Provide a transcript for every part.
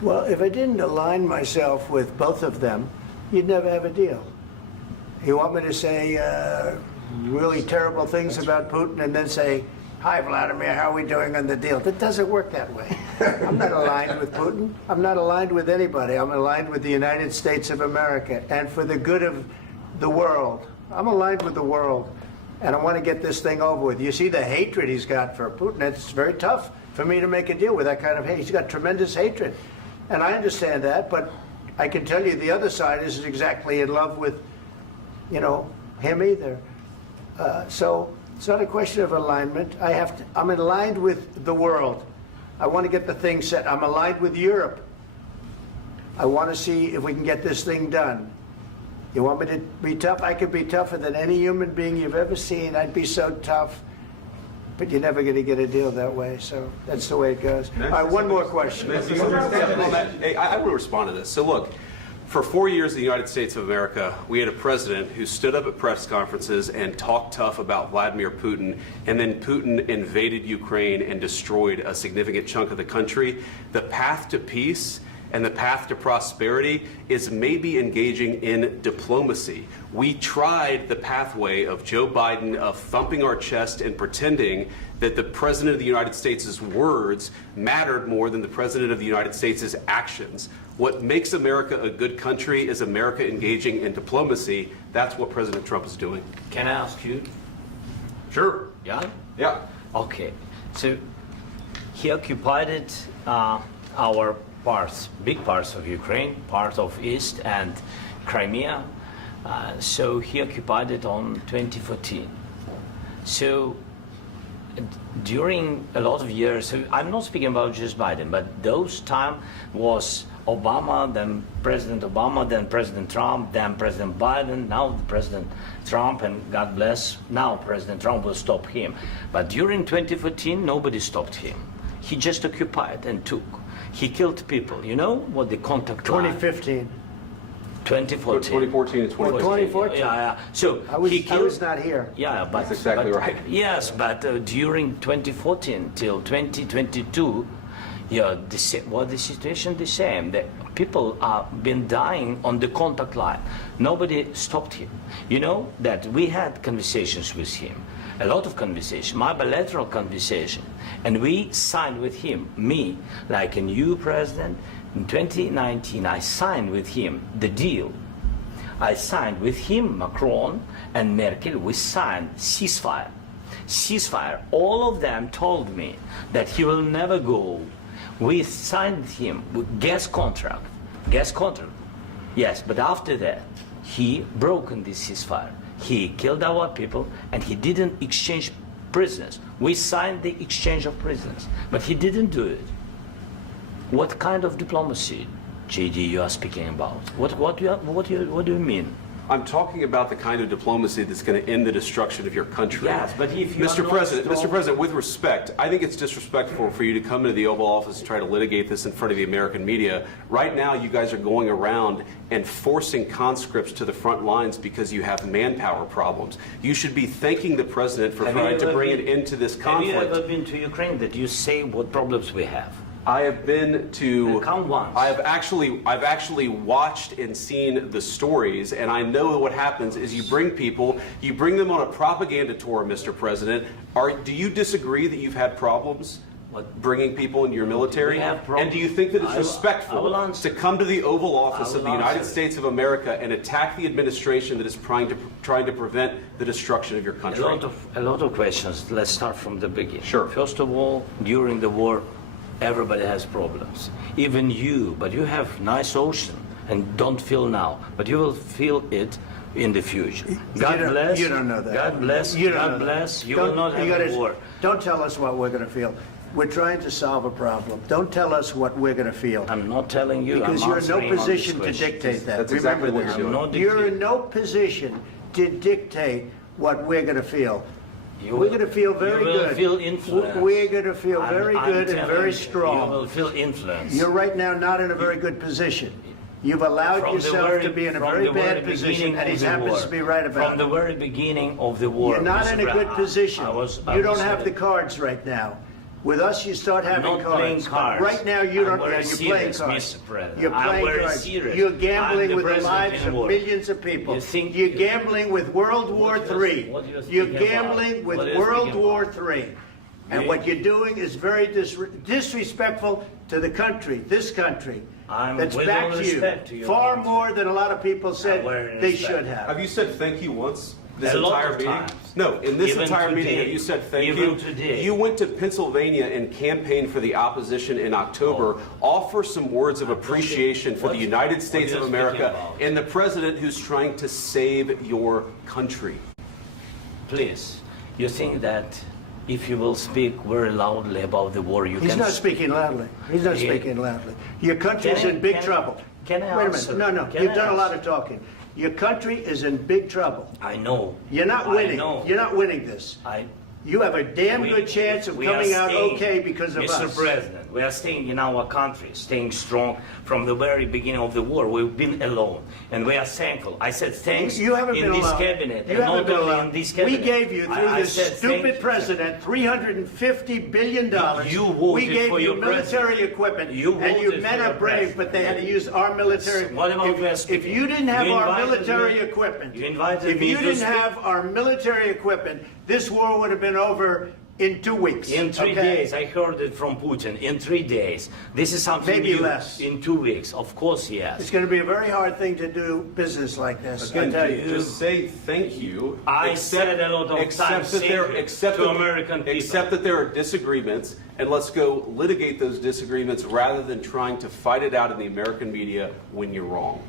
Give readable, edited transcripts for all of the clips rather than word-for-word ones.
Well, if I didn't align myself with both of them, you'd never have a deal. You want me to say really terrible things about Putin and then say, "Hi, Vladimir, how are we doing on the deal?" That doesn't work that way. I'm not aligned with Putin. I'm not aligned with anybody. I'm aligned with the United States of America and for the good of the world. I'm aligned with the world, and I want to get this thing over with. You see the hatred he's got for Putin. It's very tough for me to make a deal with that kind of hate. He's got tremendous hatred, and I understand that, but I can tell you the other side isn't exactly in love with, him either. So it's not a question of alignment. I'm aligned with the world. I want to get the thing set. I'm aligned with Europe. I want to see if we can get this thing done. You want me to be tough? I could be tougher than any human being you've ever seen. I'd be so tough. But you're never going to get a deal that way. So that's the way it goes. All right, one more question. Hey, I want to respond to this. So look, for 4 years in the United States of America, we had a president who stood up at press conferences and talked tough about Vladimir Putin, and then Putin invaded Ukraine and destroyed a significant chunk of the country. The path to peace and the path to prosperity is maybe engaging in diplomacy. We tried the pathway of Joe Biden, of thumping our chest and pretending that the President of the United States' words mattered more than the President of the United States' actions. What makes America a good country is America engaging in diplomacy. That's what President Trump is doing. Can I ask you? Sure. Yeah? Yeah. Okay. So he occupied our parts, big parts of Ukraine, part of East and Crimea. So he occupied it on 2014. So during a lot of years, so I'm not speaking about just Biden, but those time was Obama, then President Obama, then President Trump, then President Biden, now President Trump, and God bless, now President Trump will stop him. But during 2014, nobody stopped him. He just occupied and took. He killed people. You know what the contact line? 2015. 2014. 2014 and 2014. 2014. Yeah. So I was he killed, not here. Yeah, but that's exactly right. Yes, but during 2014 till 2022, the situation the same. The people have been dying on the contact line. Nobody stopped him. You know that we had conversations with him, a lot of conversation, my bilateral conversation, and we signed with him, me, like a new president. In 2019, I signed with him the deal. I signed with him, Macron and Merkel, we signed ceasefire. Ceasefire. All of them told me that he will never go. We signed him with gas contract. Gas contract. Yes, but after that, he broken this ceasefire. He killed our people and he didn't exchange prisoners. We signed the exchange of prisoners, but he didn't do it. What kind of diplomacy, JD, you are speaking about? What do you mean? I'm talking about the kind of diplomacy that's going to end the destruction of your country. Yes, but if you Mr. President, with respect, I think it's disrespectful for you to come into the Oval Office and try to litigate this in front of the American media. Right now, you guys are going around and forcing conscripts to the front lines because you have manpower problems. You should be thanking the President for trying to bring it into this conflict. Have you ever been to Ukraine that you say what problems we have? I have been to. Count once. I've actually watched and seen the stories, and I know what happens is you bring them on a propaganda tour, Mr. President. Do you disagree that you've had problems bringing people into your military? And do you think that it's respectful to come to the Oval Office of the United States of America and attack the administration that is trying to prevent the destruction of your country? A lot of questions. Let's start from the beginning. Sure. First of all, during the war, everybody has problems. Even you, but you have nice ocean and don't feel now, but you will feel it in the future. God bless. You don't know that. God bless. God bless. You will not have a war. Don't tell us what we're going to feel. We're trying to solve a problem. Don't tell us what we're going to feel. I'm not telling you. Because you're in no position to dictate that. That's exactly Remember what this. You're in no position to dictate what we're going to feel. We're going to feel very good. You will feel influence. We're going to feel very good and very strong. You will feel influence. You're right now not in a very good position. You've allowed yourself to be in a very bad position, and he happens to be right about it. From the very beginning of the war. You're not in a good position. You don't have the cards right now. With us, you start having Not cards. playing cards. Right now, you don't. I'm very You're playing serious, cards. Mr. President. You're I'm playing very cards. serious. You're I'm gambling the with the president lives in of war. millions of people. You think- You're gambling with World War What you're- III. what you're You're speaking about? gambling with What are you World speaking War about? III. And Yeah. what you're doing is very disrespectful to the country, this country. I'm That's with backed all you respect to your far country. more than a lot of people said very they respect. should have. Have you said thank you once? This A lot entire of meeting? times. No, in this Even entire meeting, today. have you said thank Even you? today. You went to Pennsylvania and campaigned for the opposition in October. Offer some words of appreciation for What- the United what States are of you America speaking about? and the president who's trying to save your country. Please, you think that if you will speak very loudly about the war, you He's can... not speaking loudly. He's not Yeah. speaking loudly. Your country's Can I- in big can- trouble. can I Wait a answer? minute. No, Can You've I done a lot answer? of talking. Your country is in big trouble. I know. You're not I winning. know. You're not winning this. You have a damn We- good chance of we are coming out staying, okay because of Mr. us. President, we are staying in our country, staying strong from the very beginning of the war. We've been alone, and we are thankful. I said thanks You haven't in been this alone. cabinet, You and haven't not been only alone. in this We cabinet. gave you, through I this said thank stupid you. president, $350 billion. You voted we gave for you your military president. equipment, You and you voted men for are your brave, but they had to use our military. What about we are if speaking? you didn't have You our invited military me- equipment, you invited if me you to didn't speak. have our military equipment, this war would have been over in 2 weeks. In 3 okay? days, I heard it from Putin. In 3 days, this is something Maybe new. less. In 2 weeks, of course, yes. It's going to be a very hard thing to do business like this. I Again, tell you. just say thank you. I said a lot of times thank you to American people. Accept that there are disagreements, and let's go litigate those disagreements rather than trying to fight it out in the American media when you're wrong.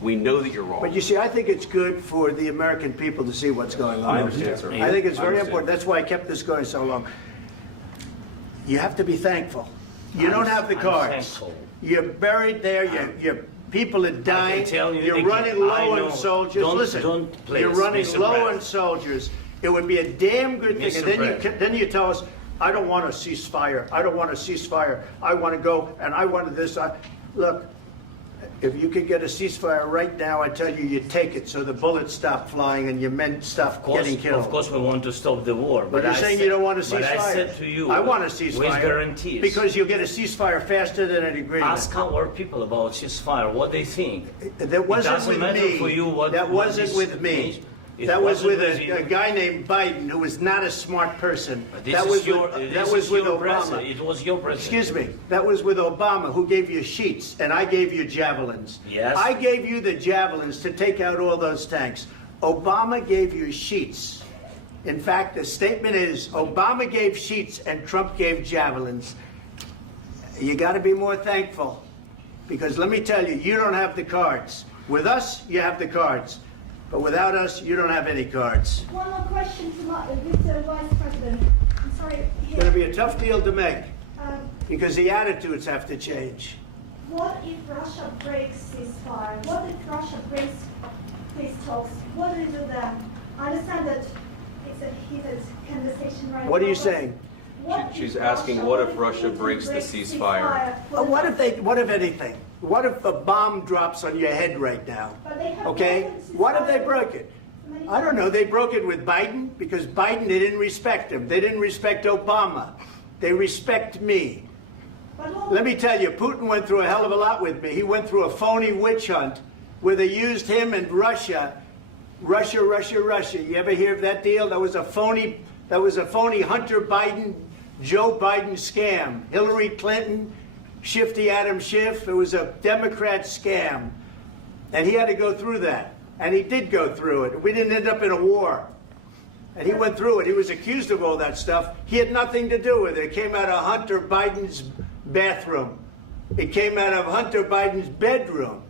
We know that you're wrong. But you see, I think it's good for the American people to see what's going on. I understand, sir. I think it's I very understand. important. That's why I kept this going so long. You have to be thankful. You don't have the I'm cards. thankful. You're buried there. Your people are dying. tell you You're again, running I low know. on soldiers. Don't- Listen, don't please, you're running Mr. low on President. soldiers. It would be a damn good thing. Mr. And then President. then you tell us, I don't want a ceasefire. I don't want a ceasefire. I want to go and I wanted this. Look, if you could get a ceasefire right now, I tell you, you take it so the bullets stop flying and your men stop getting killed. Of course, we want to stop the war. But you're I saying said- you don't want a ceasefire. But I said to you, I want a ceasefire. with guarantees. Because you'll get a ceasefire faster than an agreement. Ask our people about ceasefire, what they think. That wasn't doesn't with matter me. for you what- that what wasn't this with me. means. It That was wasn't with with you. a guy named Biden who was not a smart person. This That is was your, with, this that was is with your Obama. president. It was your president. Excuse me. That was with Obama, who gave you sheets, and I gave you javelins. Yes. I gave you the javelins to take out all those tanks. Obama gave you sheets. In fact, the statement is Obama gave sheets and Trump gave javelins. You got to be more thankful, because let me tell you, you don't have the cards. With us, you have the cards. But without us, you don't have any cards. One more question to Mr. Vice President. I'm sorry. It's going to be a tough deal to make, Um, because the attitudes have to change. what if Russia breaks ceasefire? What if Russia breaks peace talks? What do you do then? I understand that it's a heated conversation right now. What are you but saying? what She's if asking, Russia- what if Russia Putin breaks the breaks ceasefire? What if anything? What if a bomb drops on your head right now? But they have Okay? broken What if they ceasefire broke it? many I don't know. They broke it with Biden because Biden, they didn't respect him. They didn't respect Obama. They respect me. But what- Let me tell you, Putin went through a hell of a lot with me. He went through a phony witch hunt where they used him and Russia. Russia. You ever hear of that deal? That was a phony Hunter Biden, Joe Biden scam. Hillary Clinton, Shifty Adam Schiff. It was a Democrat scam. And he had to go through that. And he did go through it. We didn't end up in a war. And he went through it. He was accused of all that stuff. He had nothing to do with it. It came out of Hunter Biden's bathroom. It came out of Hunter Biden's bedroom.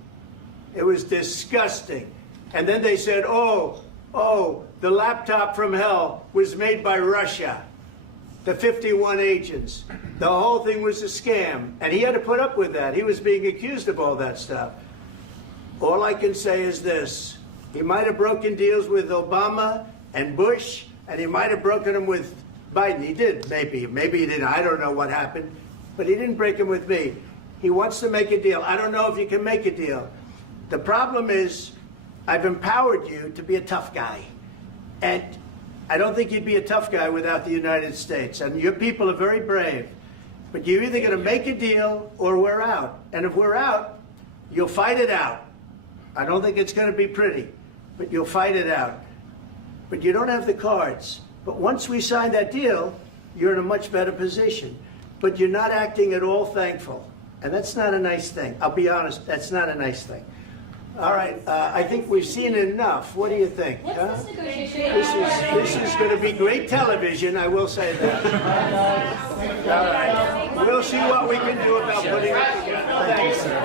It was disgusting. And then they said, oh, the laptop from hell was made by Russia. The 51 agents. The whole thing was a scam. And he had to put up with that. He was being accused of all that stuff. All I can say is this. He might have broken deals with Obama and Bush, and he might have broken them with Biden. He did, maybe. Maybe he didn't. I don't know what happened. But he didn't break them with me. He wants to make a deal. I don't know if you can make a deal. The problem is, I've empowered you to be a tough guy. And I don't think you'd be a tough guy without the United States. And your people are very brave. But you're either going to make a deal or we're out. And if we're out, you'll fight it out. I don't think it's going to be pretty, but you'll fight it out. But you don't have the cards. But once we sign that deal, you're in a much better position. But you're not acting at all thankful. And that's not a nice thing. I'll be honest, that's not a nice thing. All right, I think we've seen enough. What do you think? What's huh? this negotiation? This is going to be great television, I will say that. All right. We'll see what we can do about putting it together. Thank you, sir.